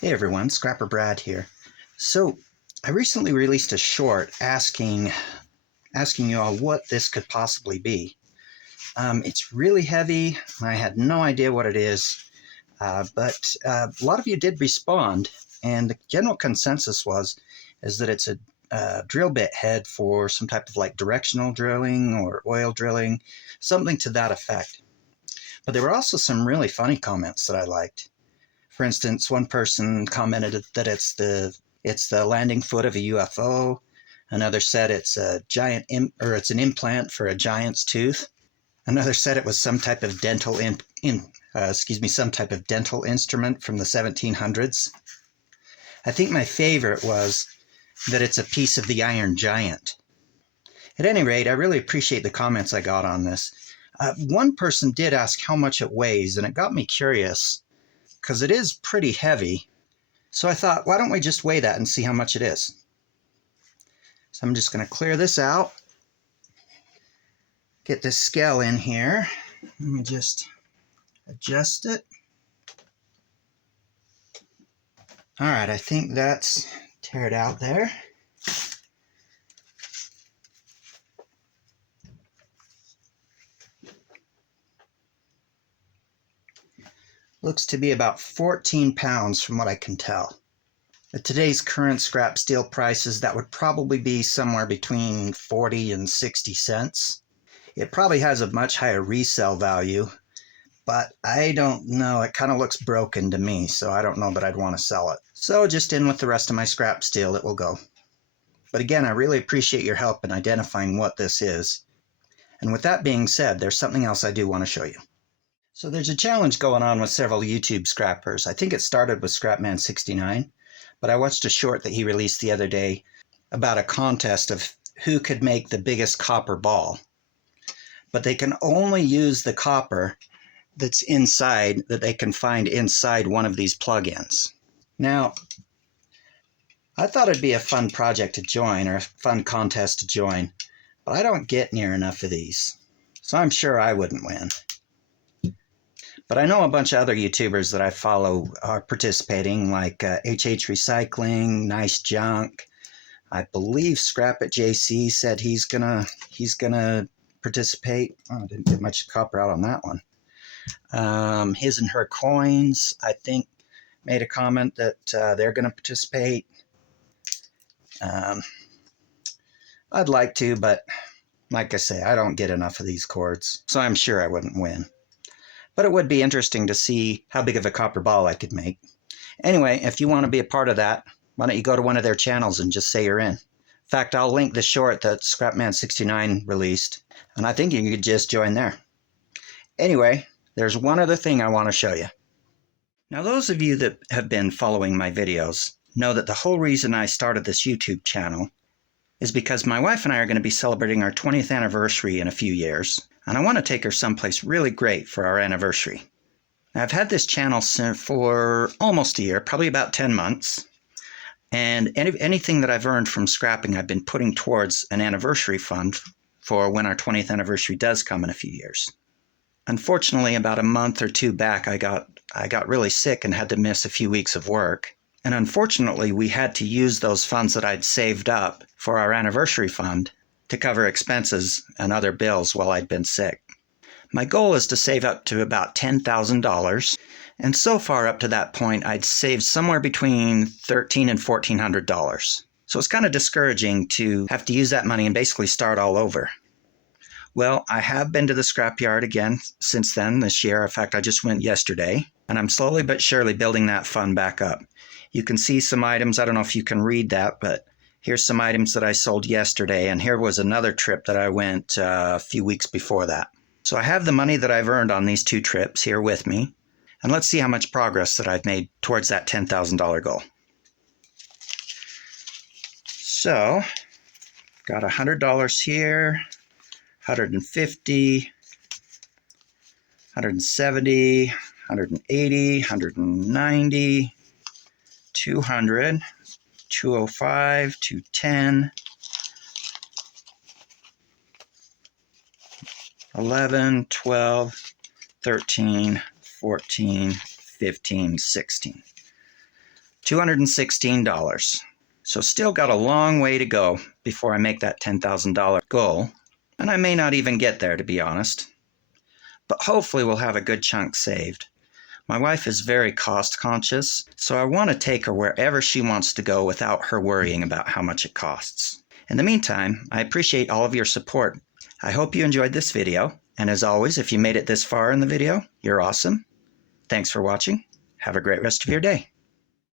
Hey everyone, Scrapper Brad here. So, I recently released a short asking you all what this could possibly be. It's really heavy, and I had no idea what it is, but a lot of you did respond, and the general consensus is that it's a drill bit head for some type of like directional drilling or oil drilling, something to that effect. But there were also some really funny comments that I liked. For instance, one person commented that it's the landing foot of a UFO. Another said it's it's an implant for a giant's tooth. Another said it was some type of dental some type of dental instrument from the 1700s. I think my favorite was that it's a piece of the Iron Giant. At any rate, I really appreciate the comments I got on this. One person did ask how much it weighs, and it got me curious because it is pretty heavy. So I thought, why don't we just weigh that and see how much it is? So I'm just going to clear this out, get this scale in here. Let me just adjust it. All right, I think that's, tear it out there. Looks to be about 14 pounds from what I can tell. At today's current scrap steel prices, that would probably be somewhere between 40 and 60 cents. It probably has a much higher resale value, but I don't know. It kind of looks broken to me, so I don't know that I'd want to sell it. So just in with the rest of my scrap steel, it will go. But again, I really appreciate your help in identifying what this is. And with that being said, there's something else I do want to show you. So there's a challenge going on with several YouTube scrappers. I think it started with Scrapman69, but I watched a short that he released the other day about a contest of who could make the biggest copper ball. But they can only use the copper that's inside, that they can find inside one of these plugins. Now, I thought it'd be a fun project to join, or a fun contest to join, but I don't get near enough of these, so I'm sure I wouldn't win. But I know a bunch of other YouTubers that I follow are participating, like HH Recycling, Nice Junk. I believe Scrap It JC said he's gonna participate. Oh, I didn't get much copper out on that one. His and Her Coins, I think, made a comment that they're going to participate. I'd like to, but like I say, I don't get enough of these cords, so I'm sure I wouldn't win. But it would be interesting to see how big of a copper ball I could make. Anyway, if you want to be a part of that, why don't you go to one of their channels and just say you're in. In fact, I'll link the short that Scrapman69 released, and I think you could just join there. Anyway, there's one other thing I want to show you. Now, those of you that have been following my videos know that the whole reason I started this YouTube channel is because my wife and I are going to be celebrating our 20th anniversary in a few years, and I want to take her someplace really great for our anniversary. Now, I've had this channel for almost a year, probably about 10 months, and anything that I've earned from scrapping I've been putting towards an anniversary fund for when our 20th anniversary does come in a few years. Unfortunately, about a month or two back, I got really sick and had to miss a few weeks of work. And unfortunately, we had to use those funds that I'd saved up for our anniversary fund to cover expenses and other bills while I'd been sick. My goal is to save up to about $10,000, and so far up to that point, I'd saved somewhere between $1,300 and $1,400. So it's kind of discouraging to have to use that money and basically start all over. Well, I have been to the scrapyard again since then this year. In fact, I just went yesterday, and I'm slowly but surely building that fund back up. You can see some items. I don't know if you can read that, but here's some items that I sold yesterday, and here was another trip that I went a few weeks before that. So I have the money that I've earned on these two trips here with me, and let's see how much progress that I've made towards that $10,000 goal. So, got $100 here, $150, $170, $180, $190, $200, $205, $210, $11, $12, $13, $14, $15, $16. $216. So still got a long way to go before I make that $10,000 goal, and I may not even get there, to be honest. But hopefully we'll have a good chunk saved. My wife is very cost conscious, so I want to take her wherever she wants to go without her worrying about how much it costs. In the meantime, I appreciate all of your support. I hope you enjoyed this video, and as always, if you made it this far in the video, you're awesome. Thanks for watching. Have a great rest of your day.